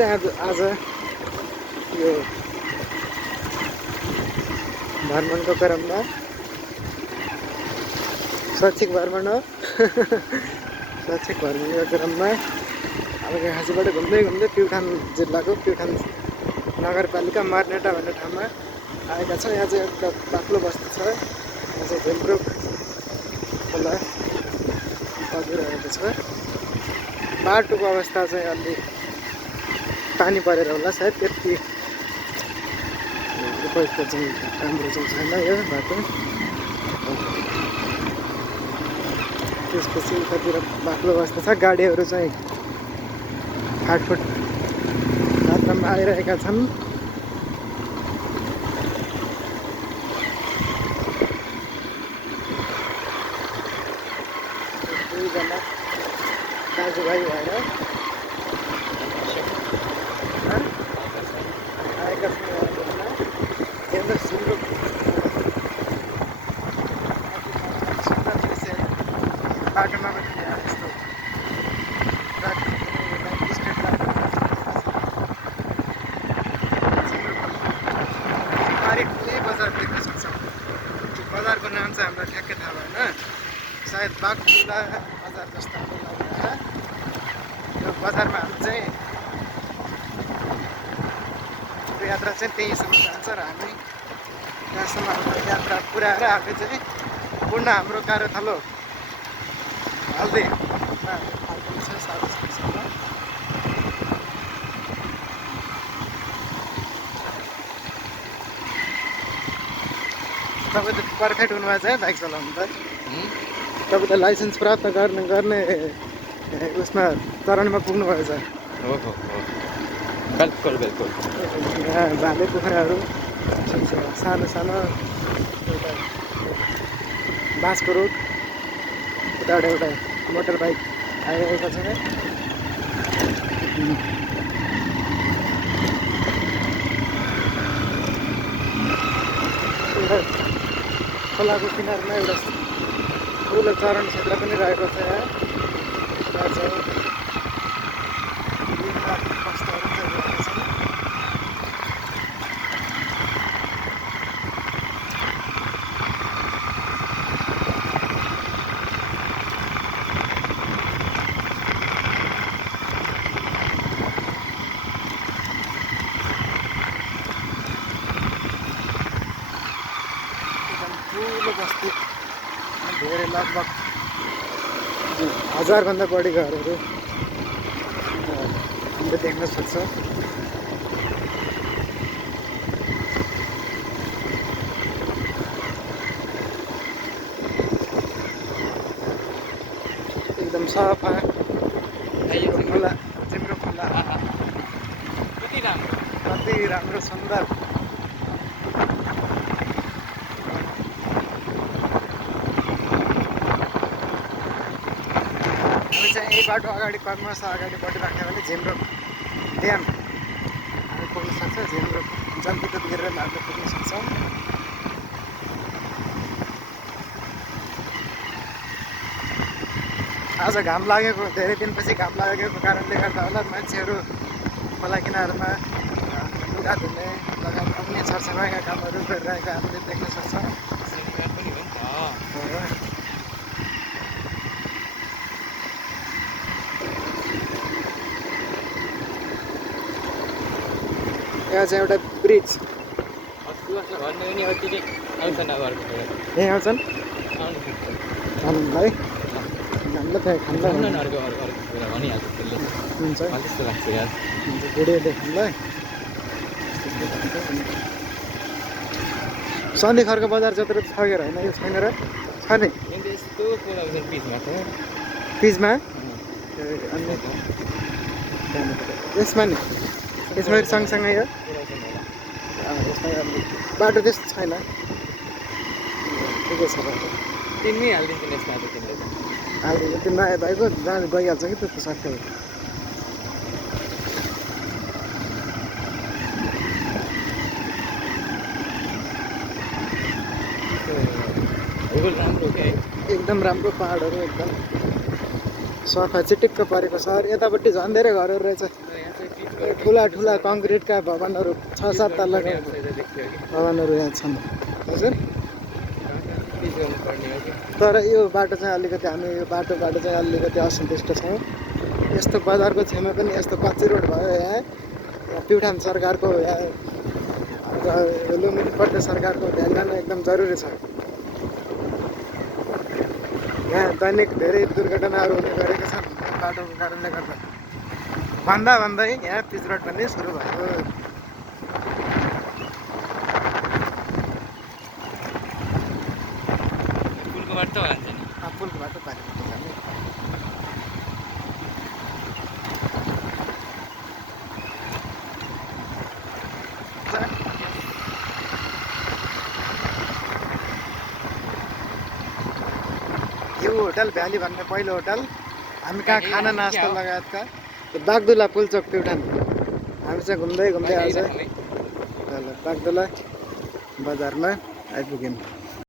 चाहिँ आज यो भ्रमणको क्रममा शैक्षिक भ्रमण हो। शैक्षिक भ्रमणको क्रममा अब घाँसीबाट घुम्दै घुम्दै प्युठान जिल्लाको प्युठान नगरपालिका मार्नेटा भन्ने ठाउँमा आएका छौँ। यहाँ चाहिँ एउटा बाक्लो बस्ती छ। यहाँ चाहिँ झिमरुक खोला बगिरहेको छ। बाटोको अवस्था चाहिँ अलि पानी परेर होला सायद त्यति उपयुक्त चाहिँ राम्रो चाहिँ छैन यो बाटो। त्यसपछि उतातिर बाक्लो अवस्था छ। गाडीहरू चाहिँ फाटफुट मात्रामा आइरहेका छन्। दुईजना दाजुभाइ भएर आएका छन्। हेर्न सुन्दर बाटोमा पनि यस्तो बजार देख्न सक्छौँ। बजारको नाम चाहिँ हामीलाई ठ्याक्कै थाहा भएन, सायद बागचुला बजार जस्तो लाग्छ। यो बजारमा हामी चाहिँ यात्रा चाहिँ त्यहीसम्म जान्छ र हामी त्यहाँसम्म हाम्रो यात्रा पुऱ्याएर हामी चाहिँ पूर्ण हाम्रो कार्यथलो हाल्दैमा फर्किन्छ 7:30 तपाईँ त पर्फेक्ट हुनुभएको छ है बाइक चलाउनु त। तपाईँ त लाइसेन्स प्राप्त गर्ने उसमा चरणमा पुग्नुभएको छ। हो बिल्कुल बिल्कुल। यहाँ भाले पोखराहरू सानो सानो बाँसको रुख उताबाट एउटा मोटर बाइक आइरहेको छ। खोलाको किनारमा एउटा ठुलो चरण क्षेत्र पनि रहेको छ। यहाँ चाहिँ बस्तीहरू चाहिँ रहेको छन्। ठुलो बस्ती, धेरै लगभग 1000भन्दा बढी घरहरू हामीले देख्न सक्छौँ। एकदम सफा खोला, जिम्रो खोला कति राम्रो सुन्दर। यही बाटो अगाडि क्रमशः अगाडि बढिराख्यो भने झिमरुक ड्याम हामी पुग्न सक्छौँ। झिमरुक जलविद्युत गिरेरमा हामीले पुग्न सक्छौँ। आज घाम लागेको, धेरै दिनपछि घाम लागेको कारणले गर्दा होला मान्छेहरू खोला किनारमा लुगा धुने लगायत अन्य सरसफाइका कामहरू गरिरहेका हामीले देख्न सक्छौँ। यहाँ चाहिँ एउटा ब्रिज यहीँ आउँछन् खानुलाई त्यहाँ खानुलाई हुन्छ भिडियो देख्नुलाई। सन्धि खर्क बजार जत्रो छ कि होइन यो छैन र छ नि पिचमा अन्य यसमा नि यसमा सँगसँगै हो। बाटो त्यस्तो छैन, ठिकै छ बाटो। तिमी हालिदिन्छु यसमा हालिदिनु त्यो नयाँ भएको जहाँ गइहाल्छ कि त्यो सबै। राम्रो क्या एकदम राम्रो पहाडहरू एकदम सफा चिटिक्क परेको सहर यतापट्टि झन् धेरै घरहरू रहेछ ठुला ठुला कङ्क्रिटका भवनहरू 6-7 तल्लाका भवनहरू यहाँ छन् हजुर तर यो बाटो चाहिँ अलिकति हामी यो बाटोबाट चाहिँ अलिकति असन्तुष्ट छौँ यस्तो बजारको छेउमा पनि यस्तो कच्ची रोड भयो यहाँ प्युठान सरकारको लुम्बिनी सरकारको ध्यान जानु एकदम जरुरी छ यहाँ दैनिक धेरै दुर्घटनाहरू हुने गरेका छन् बाटोको कारणले गर्दा भन्दै यहाँ पिच रोड पनि सुरु भयो पुलको बाटो होला नि पुलको बाटो पारिपट्टि जाने यो होटल भ्याली भन्ने पहिलो होटल हामी कहाँ खाना नास्ता लगायतका बागदुला पुलचोक प्युठान हामी चाहिँ घुम्दै आज ल बागदुला बजारमा आइपुग्यौँ